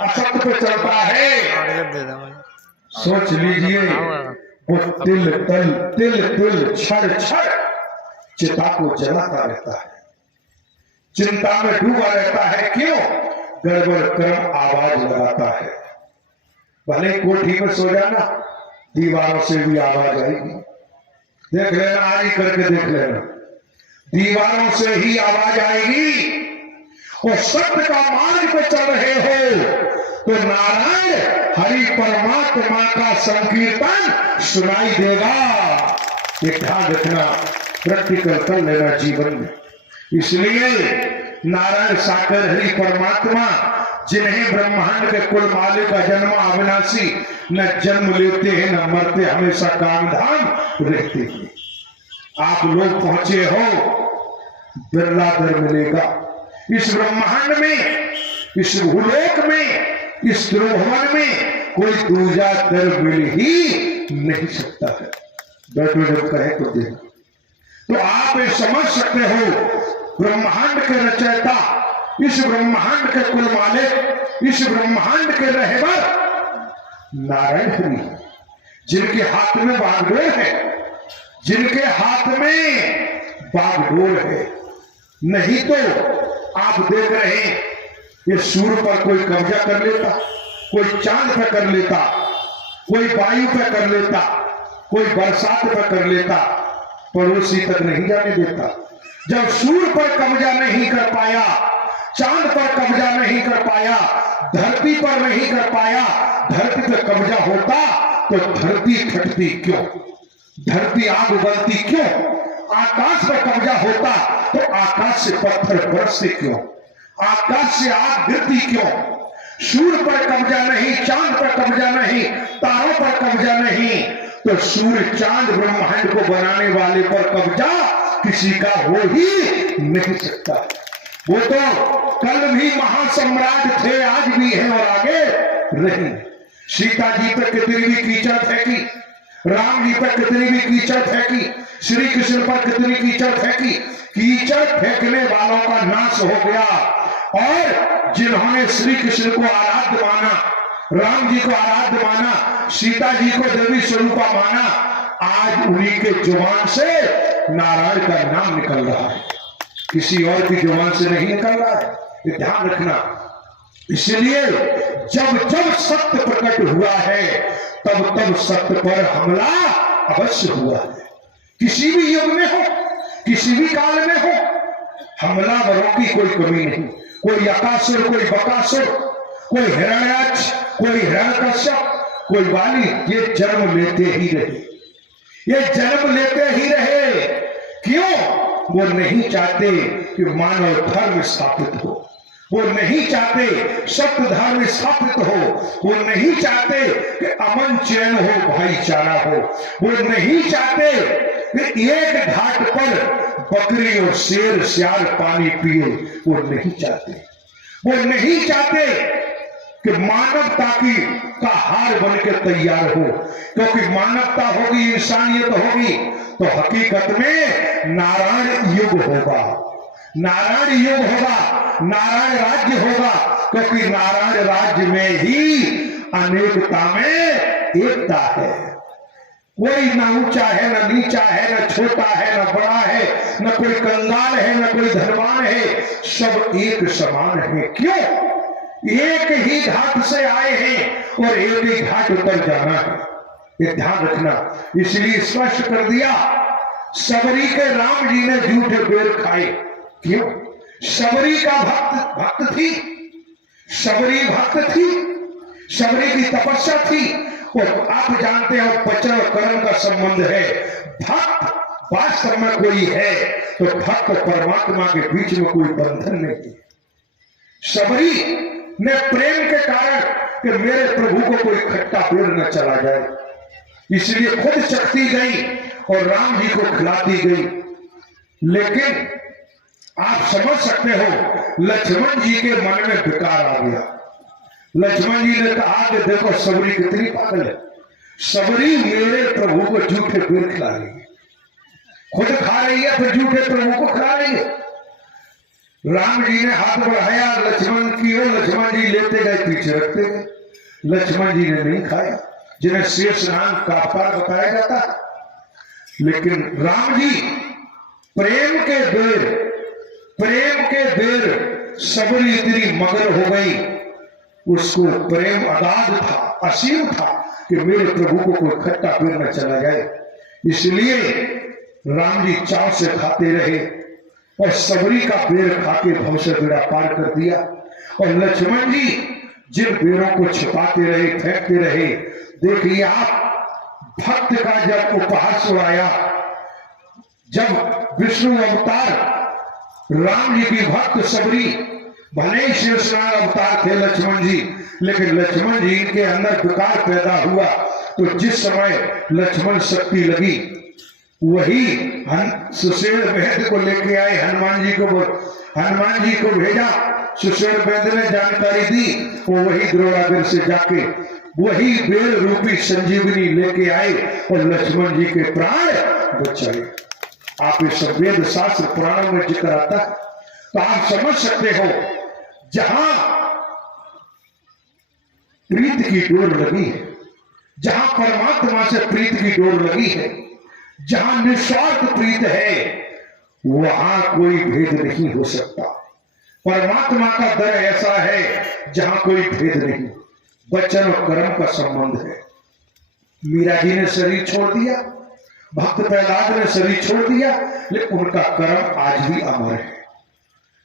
असत्य पे चलता है, सोच लीजिए वो तिल तिल क्षण क्षण चिता को जलाता रहता है, चिंता में डूबा रहता है। क्यों? गड़बड़ कर्म आवाज लगाता है। भले कोठी में सो जाना, दीवारों से भी आवाज आएगी। देख लेना, आज ही करके देख लेना, दीवारों से ही आवाज आएगी। और सत्य का मार्ग पे चल रहे हो तो नारायण हरि परमात्मा का संकीर्तन सुनाई देगा। ये ध्यान रखना, प्रैक्टिकल कर लेना जीवन में। इसलिए नारायण साकर हरि परमात्मा, जिन्हें ब्रह्मांड के कुल मालिक का जन्म अविनाशी, न जन्म लेते हैं न मरते, हमेशा काम धाम रहते हैं। आप लोग पहुंचे हो, बिरला दर मिलेगा इस ब्रह्मांड में, इस भूलोक में, इस त्रिभुवन में कोई दूजा दर मिल ही नहीं सकता है। बैठो जब कहे तो देखो, तो आप ये समझ सकते हो ब्रह्मांड के रचयिता, इस ब्रह्मांड के कुल मालिक, इस ब्रह्मांड के रहबर नारायण हरि, जिनके हाथ में बागडोर है, जिनके हाथ में बागडोर है। नहीं तो आप देख रहे हैं ये सूर्य पर कोई कब्जा कर लेता, कोई चांद पे कर लेता, कोई वायु पे कर लेता, कोई बरसात पे कर लेता, पड़ोसी तक नहीं जाने देता। जब सूर्य पर कब्जा नहीं कर पाया, चांद पर कब्जा नहीं कर पाया, धरती पर नहीं कर पाया, धरती पर कब्जा होता तो धरती फटती क्यों, धरती आग उगलती क्यों? आकाश पर कब्जा होता तो आकाश से पत्थर बरसते क्यों, आकाश से आग गिरती क्यों? सूर्य पर कब्जा नहीं, चांद पर कब्जा नहीं, तारों पर कब्जा नहीं, तो सूर्य चांद ब्रह्मांड को बनाने वाले पर कब्जा किसी का हो ही नहीं सकता। वो तो कल भी महासम्राट थे, आज भी हैं और आगे रहेंगे। सीता जी पर कितनी भी कीचड़ फेंकी, राम जी पर कितनी भी कीचड़ फेंकी, श्री कृष्ण पर कितनी कीचड़ फेंकी, कीचड़ फेंकने वालों का नाश हो गया। और जिन्होंने श्री कृष्ण को आराध्य माना, राम जी को आराध्य माना, सीता जी को देवी स्वरूपा माना, आज उन्हीं के जुबान से नारायण का नाम निकल रहा है, किसी और की जुबान से नहीं निकल रहा है। ये ध्यान रखना। इसलिए जब जब सत्य प्रकट हुआ है तब तब सत्य पर हमला अवश्य हुआ है। किसी भी युग में हो, किसी भी काल में हो, हमलावरों की कोई कमी नहीं। कोई अकासुर, कोई बकासुर, कोई हिरण्याक्ष, कोई हिरण्यकश्यप, कोई वाली, ये जन्म लेते ही रहे, ये जन्म लेते ही रहे। क्यों? वो नहीं चाहते कि मानव धर्म स्थापित हो, वो नहीं चाहते सत्य धर्म स्थापित हो, वो नहीं चाहते कि अमन चैन हो, भाईचारा हो, वो नहीं चाहते कि एक घाट पर बकरी और शेर सियार पानी पिए, वो नहीं चाहते। वो नहीं चाहते कि मानवता की का हार बन के तैयार हो, क्योंकि मानवता होगी, इंसानियत होगी तो हकीकत में नारायण युग होगा, नारायण युग होगा, नारायण राज्य होगा। क्योंकि नारायण राज्य में ही अनेकता में एकता है। कोई ना ऊंचा है, ना नीचा है, ना छोटा है, ना बड़ा है, न कोई कंगाल है, न कोई धनवान है, सब एक समान है। क्यों? एक ही घाट से आए हैं और एक ही घाट पर जाना है, ये ध्यान रखना। इसलिए स्पष्ट कर दिया, सबरी के राम जी ने झूठे बेर खाए। क्यों? सबरी का भक्त थी, सबरी भक्त थी, सबरी की तपस्या थी। और आप जानते हो वचन और कर्म का संबंध है। भक्त वास्तव में कोई है तो भक्त परमात्मा के बीच में कोई बंधन नहीं। सबरी ने प्रेम के कारण कि मेरे प्रभु को कोई खट्टा पेड़ न चला जाए, इसलिए खुद चखती गई और राम जी को खिलाती गई। लेकिन आप समझ सकते हो लक्ष्मण जी के मन में विकार आ गया। लक्ष्मण जी ने कहा कि देखो सबरी कितनी पागल है, सबरी मेरे प्रभु को झूठे पेड़ खिला रही है, खुद खा रही है फिर झूठे प्रभु को खिला रही है। राम जी ने हाथ बढ़ाया लक्ष्मण की ओर, लक्ष्मण जी लेते गए पीछे रखते गए। लक्ष्मण जी ने नहीं खाया, जिन्हें शेष नाग का अवतार बताया जाता है। लेकिन राम जी प्रेम के बेर सबरी इतनी मगर हो गई, उसको प्रेम अगाध था, असीम था कि मेरे प्रभु को कोई खट्टा पेड़ न चला जाए। इसलिए राम जी चाव से खाते रहे और सबरी का बेर खाके भव से बेड़ा पार कर दिया। और लक्ष्मण जी जिन बेरों को छिपाते रहे, फेंकते रहे, देखिए आप भक्त का जब उपहास उड़ाया, जब विष्णु अवतार राम जी की भक्त सबरी, भले ही शेषनाग अवतार थे लक्ष्मण जी, लेकिन लक्ष्मण जी के अंदर विकार पैदा हुआ। तो जिस समय लक्ष्मण शक्ति लगी, वही सुषेण वैद्य को लेके आए, हनुमान जी को भेजा। सुषेण वैद्य ने जानकारी दी, वो वही द्रोणागर से जाके वही बेर रूपी संजीवनी लेके आए और लक्ष्मण जी के प्राण बचाए। आप इस वेद शास्त्र पुराणों में जिक्र आता है, तो आप समझ सकते हो जहां प्रीत की डोर लगी है, जहां परमात्मा से प्रीत की डोर लगी है, जहां निस्वार्थ प्रीत है, वहां कोई भेद नहीं हो सकता। परमात्मा का दर ऐसा है जहां कोई भेद नहीं, वचन और कर्म का संबंध है। मीरा जी ने शरीर छोड़ दिया, भक्त प्रहलाद ने शरीर छोड़ दिया, लेकिन उनका कर्म आज भी अमर है,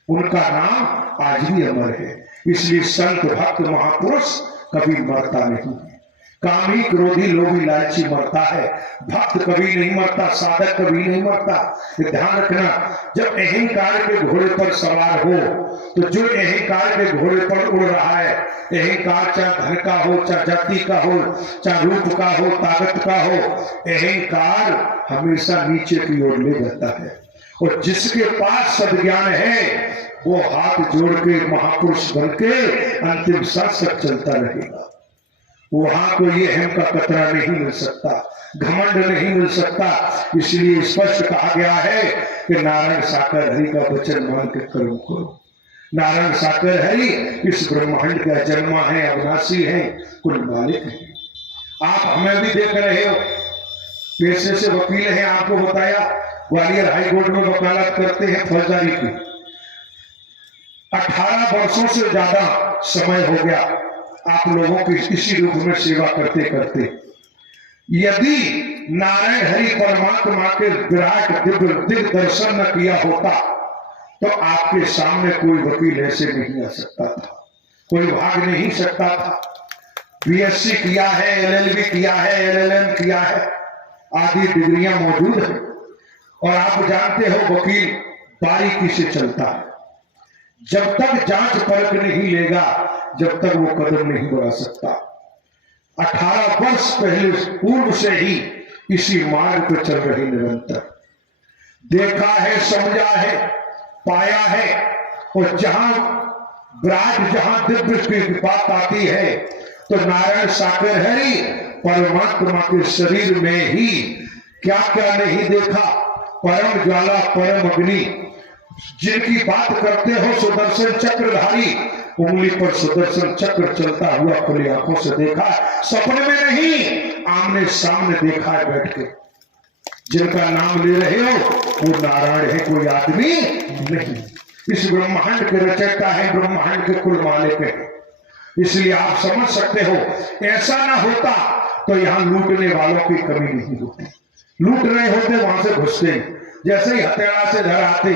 उनका नाम आज भी अमर है। इसलिए संत भक्त महापुरुष कभी मरता नहीं है। कामी क्रोधी लोभी लालची मरता है, भक्त कभी नहीं मरता, साधक कभी नहीं मरता। ध्यान रखना, जब अहंकार के घोड़े पर सवार हो, तो जो अहंकार के घोड़े पर उड़ रहा है, अहंकार चाहे धन का हो, चाहे जाति का हो, चाहे रूप का हो, ताकत का हो, अहंकार हमेशा नीचे की ओर ले जाता है। और जिसके पास सद्ज्ञान है, वो हाथ जोड़ के महापुरुष बन के अंतिम सांस तक चलता रहेगा। वहां को ये अहम का कतरा नहीं मिल सकता, घमंड नहीं मिल सकता। इसलिए स्पष्ट कहा गया है कि नारायण साकर हरि का वचन मान के कर्म करो। नारायण साकर हरि इस ब्रह्मांड का जन्मा है, अविनाशी है, कुल मालिक है। आप हमें भी देख रहे हो, पेशे से वकील हैं, आपको बताया ग्वालियर हाई कोर्ट में वकालत करते हैं फौजदारी की। 18 वर्षों से ज्यादा समय हो गया आप लोगों की इसी रूप में सेवा करते करते। यदि नारायण हरि परमात्मा के विराट दिव्य दर्शन न किया होता, तो आपके सामने कोई वकील ऐसे नहीं आ सकता था, कोई भाग नहीं सकता था। बीएससी किया है, एलएलबी किया है, एलएलएम किया है, आदि डिग्रियां मौजूद है। और आप जानते हो वकील बारीकी से चलता है, जब तक जांच परख नहीं लेगा, जब तक वो कदम नहीं बढ़ा सकता। 18 वर्ष पहले पूर्व से ही इसी मार्ग पर चल रही, निरंतर देखा है, समझा है, पाया है। और जहां विराट, जहां दिव्य की बात आती है, तो नारायण साकर हरि परमात्मा के शरीर में ही क्या क्या नहीं देखा। परम ज्वाला, परम अग्नि, जिनकी बात करते हो सुदर्शन चक्रधारी, उंगली पर सुदर्शन चक्र चलता हुआ खुली आंखों से देखा, सपने में नहीं, आमने सामने देखा है बैठ के। जिनका नाम ले रहे हो वो नारायण है, कोई आदमी नहीं। इस ब्रह्मांड के रचयिता है, ब्रह्मांड के कुल मालिक है। इसलिए आप समझ सकते हो, ऐसा ना होता तो यहां लूटने वालों की कमी नहीं होती। लूट रहे होते वहां से घुसते, जैसे ही हथेड़ा से घर आते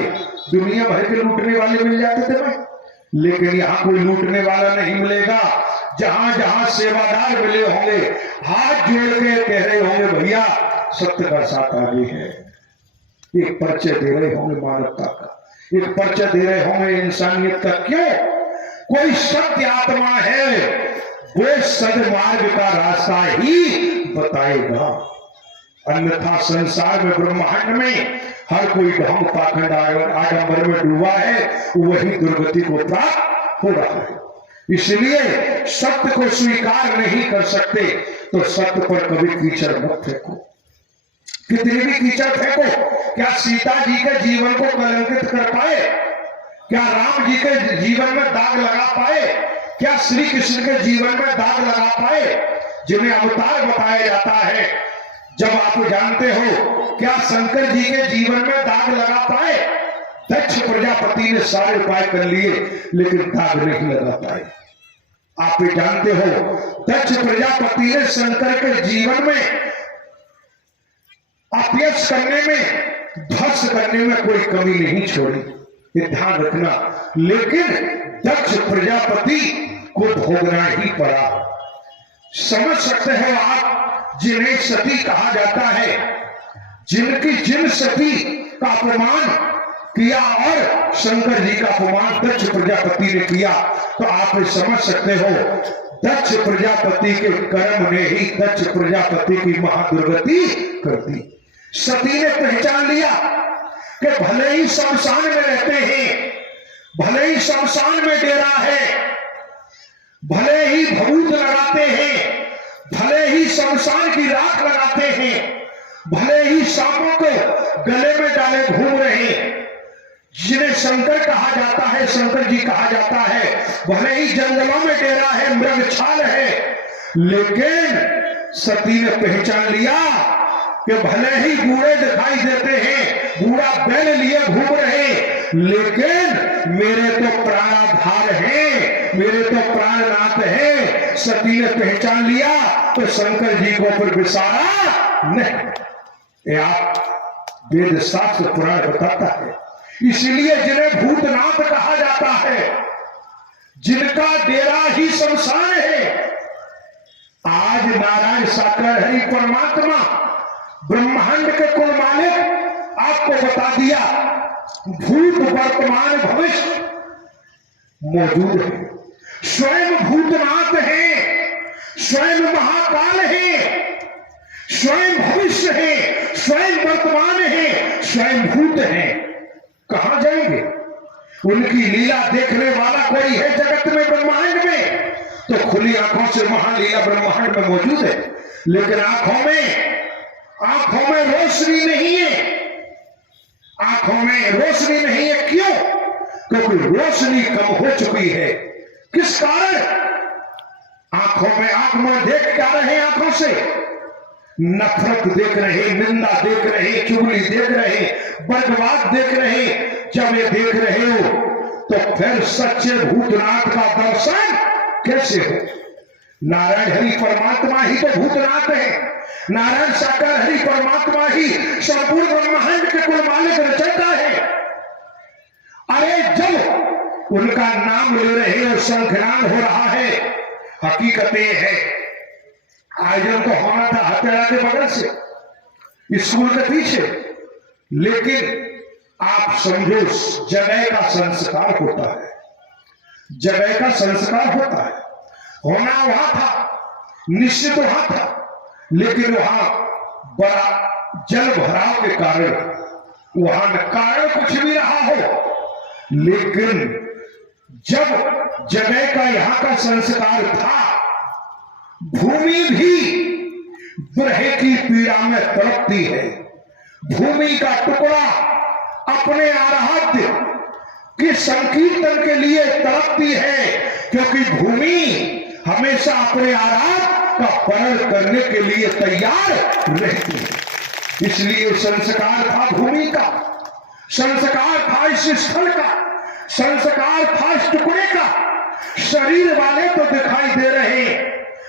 दुनिया भर के लूटने वाले मिल जाते थे भाई। लेकिन यहाँ कोई लूटने वाला नहीं मिलेगा। जहां जहां सेवादार मिले होंगे, हाथ जोड़ के कह रहे होंगे भैया सत्य का साथ आगे है। एक परिचय दे रहे होंगे मानवता का, एक परिचय दे रहे होंगे इंसानियत का। क्यों? कोई सत्य आत्मा है, वो सदमार्ग का रास्ता ही बताएगा। अन्यथा संसार में, ब्रह्मांड में हर कोई ढंग पाखंड और आडंबर में डूबा है, वही दुर्गति को प्राप्त हो रहा है। इसलिए सत्य को स्वीकार नहीं कर सकते तो सत्य पर कभी कीचड़ मत फेंको, कितनी भी कीचड़ फेंको। क्या सीता जी के जीवन को कलंकित कर पाए? क्या राम जी के जीवन में दाग लगा पाए? क्या श्री कृष्ण के जीवन में दाग लगा पाए जिन्हें अवतार बताया जाता है? जब आप जानते हो क्या शंकर जी के जीवन में दाग लगा पाए? दक्ष प्रजापति ने सारे उपाय कर लिए लेकिन दाग नहीं लगा पाए। आप जानते हो दक्ष प्रजापति ने शंकर के जीवन में अपयश करने में, ध्वस्त करने में कोई कमी नहीं छोड़ी, ये ध्यान रखना। लेकिन दक्ष प्रजापति को भोगना ही पड़ा। समझ सकते हो आप, जिन्हें सती कहा जाता है, जिन सती का अपमान किया और शंकर जी का अपमान दक्ष प्रजापति ने किया, तो आप समझ सकते हो दक्ष प्रजापति के कर्म ने ही दक्ष प्रजापति की महादुर्गति कर दी। सती ने पहचान लिया कि भले ही शमशान में रहते हैं, भले ही शमशान में डेरा है, भले ही भभूत लगाते हैं, भले ही शमशान की राख लगाते हैं, भले ही सांपों को गले में डाले घूम रहे हैं, जिन्हें शंकर कहा जाता है, शंकर जी कहा जाता है, भले ही जंगलों में डेरा है, मृगछाल है, लेकिन सती ने पहचान लिया कि भले ही बूढ़े दिखाई देते हैं, बूढ़ा बैल लिए घूम रहे, लेकिन मेरे तो प्राणाधार हैं, मेरे तो प्राणनाथ हैं। सती ने पहचान लिया तो शंकर जी को फिर विसारा नहीं। आप वेद शास्त्र पुराण बताता है। इसलिए जिन्हें भूतनाथ कहा जाता है, जिनका डेरा ही शमशान है, आज नारायण साकार हरि परमात्मा ब्रह्मांड के कुल मालिक आपको बता दिया, भूत वर्तमान भविष्य मौजूद है, स्वयं भूतनाथ है, स्वयं महाकाल है, स्वयं भविष्य है, स्वयं वर्तमान है, स्वयं भूत है। कहां जाएंगे? उनकी लीला देखने वाला कोई है जगत में, ब्रह्मांड में? तो खुली आंखों से महालीला ब्रह्मांड में मौजूद है, लेकिन आंखों में रोशनी नहीं है, आंखों में रोशनी नहीं है। क्यों? क्योंकि रोशनी कम हो चुकी है। किस कारण? आंखों में आंख में देख क्या रहे? आंखों से नफरत देख रहे, निंदा देख रहे, चुगली देख रहे, बर्बाद देख रहे। जब ये देख रहे हो तो फिर सच्चे भूतनाथ का दर्शन कैसे हो? नारायण हरि परमात्मा ही तो भूतनाथ है, नारायण साकार हरि परमात्मा ही संपूर्ण ब्रह्मांड के कुल मालिक रचयिता है। अरे जब उनका नाम ले रहे और शंखनाद हो रहा है, हकीकत ये है, आयोजन तो होना था हथेड़ा के बगल से, स्कूल के पीछे, लेकिन आप समझो जगह का संस्कार होता है, जगह का संस्कार होता है। होना वहां था, निश्चित वहां था, लेकिन वहां बड़ा जल भराव के कारण, वहां कारण कुछ भी रहा हो, लेकिन जब जगह का यहां का संस्कार था, भूमि भी विरह की पीड़ा में तड़पती है। भूमि का टुकड़ा अपने आराध्य के संकीर्तन के लिए तड़पती है, क्योंकि भूमि हमेशा अपने आराध्य का पालन करने के लिए तैयार रहती है। इसलिए संस्कार था भूमि का, संस्कार था इस स्थल का, संस्कार था इस टुकड़े का। शरीर वाले तो दिखाई दे रहे हैं,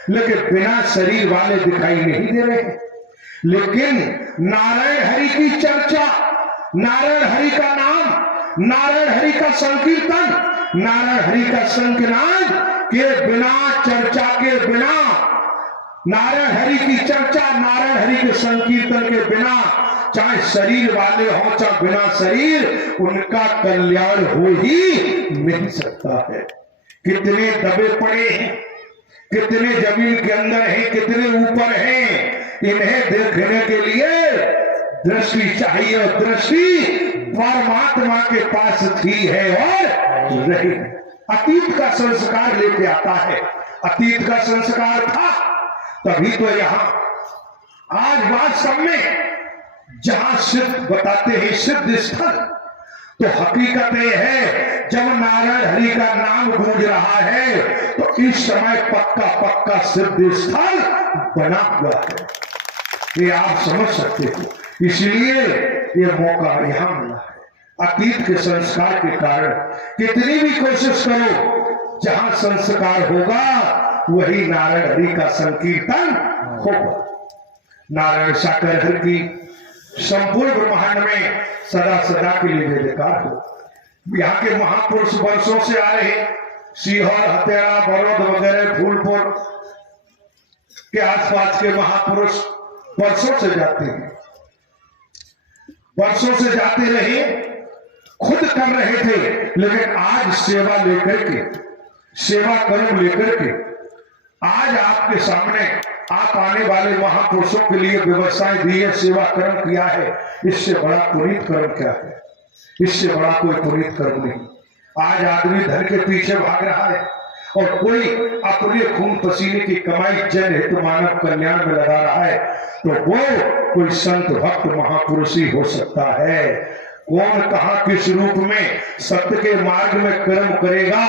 लेकिन बिना शरीर वाले दिखाई नहीं दे रहे। लेकिन नारायण हरि की चर्चा, नारायण हरि का नाम, नारायण हरि का संकीर्तन, नारायण हरि का संकीर्तन के बिना, चर्चा के बिना, नारायण हरि की चर्चा, नारायण हरि के संकीर्तन के बिना, चाहे शरीर वाले हो चाहे बिना शरीर, उनका कल्याण हो ही नहीं सकता है। कितने दबे पड़े हैं, कितने जमीन के अंदर हैं, कितने ऊपर हैं, इन्हें देखने के लिए दृष्टि चाहिए, और दृष्टि परमात्मा के पास थी है और रही। अतीत का संस्कार लेके आता है, अतीत का संस्कार था, तभी तो यहां आज वास्तव में जहां सिद्ध बताते हैं सिद्ध स्थल, तो हकीकत ये है, जब नारायण हरि का नाम गूंज रहा है तो इस समय पक्का पक्का सिद्ध स्थल बना हुआ है, ये आप समझ सकते हो। इसलिए ये मौका यहां मिला है। अतीत के संस्कार के कारण कितनी भी कोशिश करो, जहां संस्कार होगा वही नारायण हरि का संकीर्तन होगा। नारायण साकर हरि की संपूर्ण ब्रह्मांड में सदा सदा के लिए जयकार हो। यहाँ के महापुरुष वर्षों से आ रहे, सीहोर, हत्यारा, बरौद वगैरह, फूलपुर के आसपास के महापुरुष वर्षों से जाते हैं, वर्षों से जाते रहे, खुद कर रहे थे, लेकिन आज सेवा लेकर के, सेवा कर्म लेकर के आज आपके सामने आप आने वाले महापुरुषों के लिए व्यवसाय दिए, सेवा कर्म किया है। इससे बड़ा पुनीत कर्म क्या है? इससे बड़ा कोई पुनीत कर्म नहीं। आज आदमी धन के पीछे भाग रहा है और कोई अपने खून पसीने की कमाई जन हित मानव कल्याण में लगा रहा है, तो वो कोई संत भक्त महापुरुष ही हो सकता है। कौन कहां किस रूप में सत्य के मार्ग में कर्म करेगा,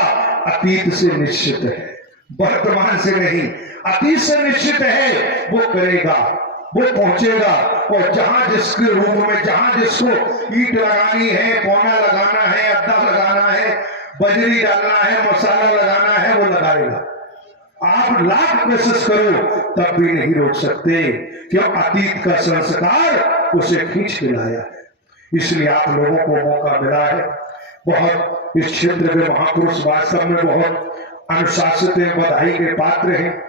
अतीत से निश्चित है, वर्तमान से नहीं, अतीत से निश्चित है। वो करेगा, वो पहुंचेगा, और जहां जिसके रूप में, जहां जिसको ईंट लगानी है, पौना लगाना है, अड्डा लगाना है, बजरी डालना है, मसाला लगाना है, वो लगाएगा। आप लाख कोशिश करो तब भी नहीं रोक सकते, क्यों? अतीत का संस्कार उसे खींच के लाया है। इसलिए आप लोगों को मौका मिला है। बहुत इस क्षेत्र के महापुरुष वास्तव में बहुत अनुशासित हैं, बधाई के पात्र हैं,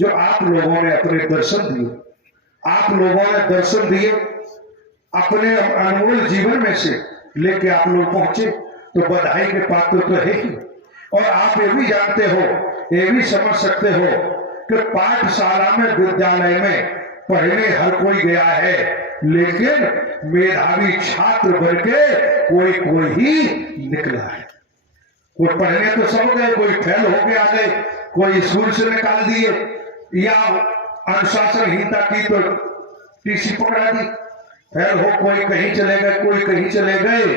जो आप लोगों ने अपने दर्शन दिए, आप लोगों ने दर्शन दिए, अपने अनमोल जीवन में से लेके आप लोग पहुंचे, तो बधाई के पात्र तो है ही। और आप ये भी जानते हो, ये भी समझ सकते हो कि पाठशाला में, विद्यालय में पढ़ने हर कोई गया है, लेकिन मेधावी छात्र बन के कोई कोई ही निकला है। कोई पढ़ने तो सब गए, कोई फेल होके आ गए, कोई स्कूल से निकाल दिए, या अनुशासनहीनता की तो टीसी पकड़ा दी, फेल हो, कोई कहीं चले गए, कोई कहीं चले गए।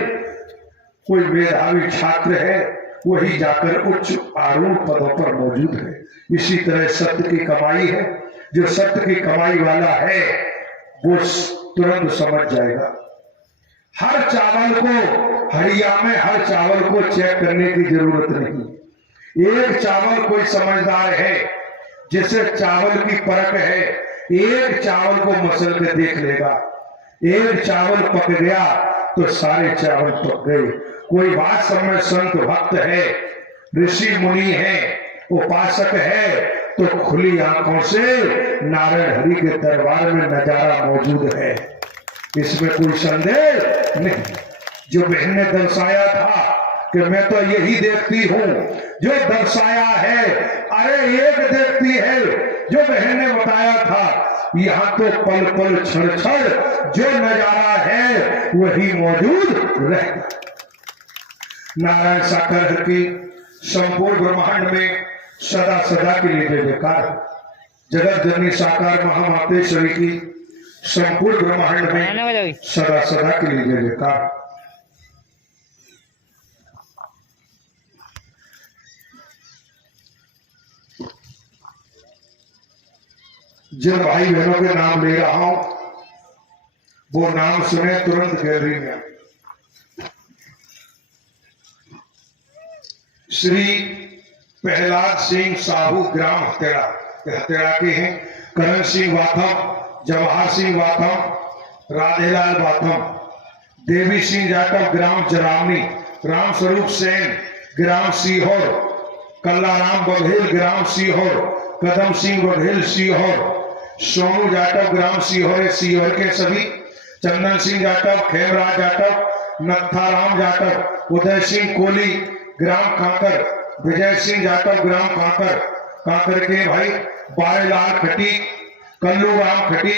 कोई मेधावी छात्र है, वही जाकर उच्च आरूढ़ पदों पर मौजूद है। इसी तरह सत्य की कमाई है, जो सत्य की कमाई वाला है वो तुरंत समझ जाएगा। हर चावल को हड़िया में, हर चावल को चेक करने की जरूरत नहीं। एक चावल कोई समझदार है, जिसे चावल की परख है, एक चावल को मसल के देख लेगा। एक चावल पक गया तो सारे चावल पक गए। कोई वास्तव में संत भक्त है, ऋषि मुनि है, उपासक है, तो खुली आंखों से नारायण हरि के दरबार में नजारा मौजूद है, इसमें कोई संदेह नहीं। जो बहन ने दर्शाया था कि मैं तो यही देखती हूं जो दर्शाया है, अरे एक देखती है। जो बहन ने बताया था, यहाँ तो पल पल क्षण क्षण जो नजारा है वही मौजूद रहेगा। नारायण साकर की संपूर्ण ब्रह्मांड में सदा सदा के लिए जयकार। जगत जननी साकार महामातेश्वरी की संपूर्ण ब्रह्मांड में सदा सदा के लिए जयकार। जिन भाई बहनों के नाम ले रहा हूं, वो नाम सुने तुरंत गैलरी में। श्री प्रहलाद सिंह साहू, ग्राम हतेड़ा, हतेड़ा के हैं। करण सिंह वाथम, जवाहर सिंह वाथम, राधेलाल वाथम, देवी सिंह जाटव, ग्राम जरावनी, राम स्वरूप सेन, ग्राम सीहोर, कल्लाराम बघेल, ग्राम सीहोर, कदम सिंह बघेल सीहोर, सोनू जाटव, ग्राम सीहोर, सीहोर के सभी, चंदन सिंह जाटव, खेमराज जाटव, नत्थाराम जाटव, उदय सिंह कोहली, ग्राम कांकर, विजय सिंह जाटव, ग्राम कांकर, कांकर के भाई बारेलाल खटी, कल्लू राम खटी,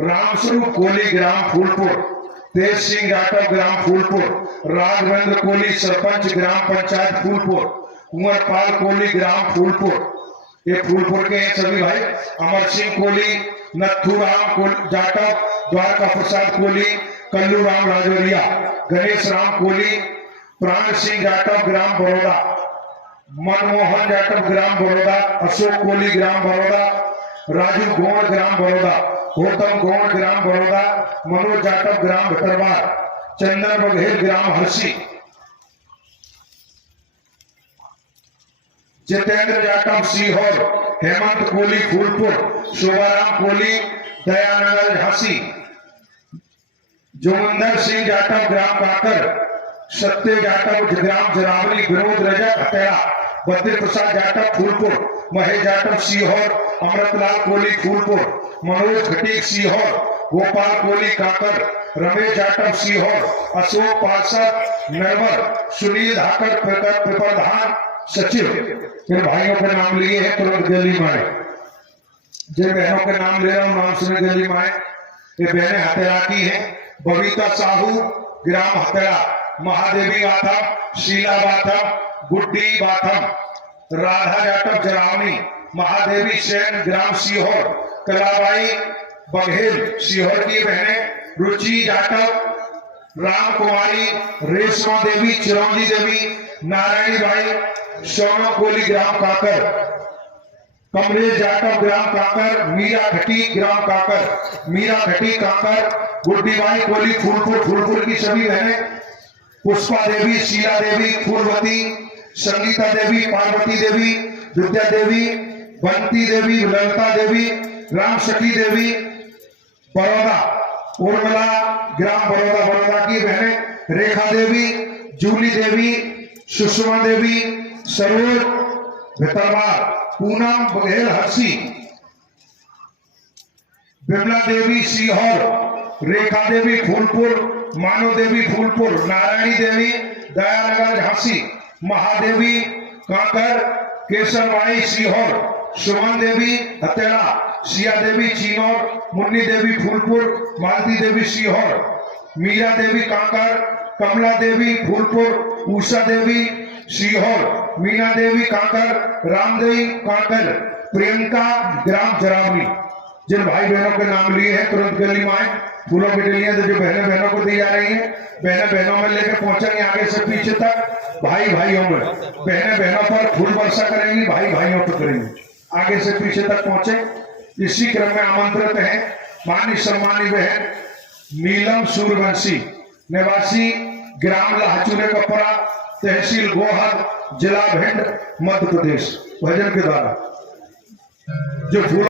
रामस्वरूप कोहली, ग्राम फूलपुर, तेज सिंह जाटव, ग्राम फूलपुर, राघवेंद्र कोहली, सरपंच, ग्राम पंचायत फूलपुर, कुंवरपाल कोहली, ग्राम फूलपुर, ये फूलपुर के सभी भाई, अमर सिंह कोहली, नथुराम जाटव, द्वारका प्रसाद कोहली, कल्लू राम राजौरिया, गणेश राम कोहली, प्राण सिंह जाटव ग्राम बड़ौदा, मनमोहन जाटव ग्राम बड़ौदा, अशोक कोहली ग्राम बड़ौदा, राजू गोंड ग्राम बड़ौदा, गौतम गोंड ग्राम बड़ौदा, मनोज जाटव ग्राम भितरवार, चंदन बघेल ग्राम हरसी, जितेंद्र जाटव सीहोर, हेमंत कोहली फूलपुर, शोभाराम कोहली दयानगर झांसी, जोगिंदर सिंह जाटव ग्राम काकर, सत्य जाटव ग्राम जरावली, विनोद रजक हतेड़ा, बद्री प्रसाद जाटव फूलपुर, महेश जाटव सीहोर, अमृतलाल कोहली फूलपुर, मनोज खटीक सीहोर, गोपाल कोहली काकर, रमेश जाटव सीहोर, अशोक पार्षद नरवर, सुनील धाकर प्रधान सचिव। फिर भाइयों के नाम लिए हैं तुरंत गली में आए। जिन बहनों के नाम ले रहा हूं नाम सुने गली में आए। ये बहनें हतेड़ा की हैं। बबीता साहू ग्राम हतेड़ा, महादेवी बाथम, शीला बाथम, गुड्डी बाथम, राधा जाटव जरावनी, महादेवी सेन ग्राम सीहोर, कलाबाई बघेल सीहोर की बहनें, रुचि जाटव, राम कुमारी, रेशमा देवी, चिरंजी देवी, नारायणी बाई, सोना कोहली ग्राम काकर, कमलेश जाटव ग्राम काकर, मीरा घटी ग्राम काकर, मीरा घटी काकर, गुड्डी बाई कोहली फूलपुर की सभी बहनें, पुष्पा देवी, शीला देवी, फूलवती, संगीता देवी, पार्वती देवी, विद्या देवी, बंती देवी, ललिता देवी, राम सखी देवी, बड़ौदा, उर्मिला ग्राम बड़ौदा की बहनें, रेखा देवी, जूली देवी, सुषमा देवी, सरोज भितरवार, पूनम बघेल हरसी, बिमला देवी सीहोर, रेखा देवी फूलपुर, मानो देवी फूलपुर, नारायणी देवी दयानगर झांसी, महादेवी काकर, केसरबाई सीहोर, सुमन देवी हतेड़ा, सिया देवी चीनौर, मुन्नी देवी फूलपुर, मालती देवी सीहोर, मीरा देवी काकर, कमला देवी फूलपुर, उषा देवी सीहोर, मीना देवी काकर, रामदेवी काकर, प्रियंका ग्राम जरावनी। जिन भाई बहनों के नाम लिए हैं तुरंत गली में आए। फूलों की डिलियां तो जो बहनें बहनों को दी जा रही हैं, बहनें बहनों में लेकर पहुंचेंगे आगे से पीछे तक, भाई भाइयों में, बहनें बहनों पर फूल वर्षा करेंगी, भाई भाइयों पर करेंगे, आगे से पीछे तक पहुंचे। इसी क्रम में आमंत्रित है माननीय सम्मानी बहन नीलम सूर्यवंशी, निवासी ग्राम लाहचूले कपड़ा, तहसील गोहद, जिला भिंड, मध्य प्रदेश, भजन के द्वारा जो फूल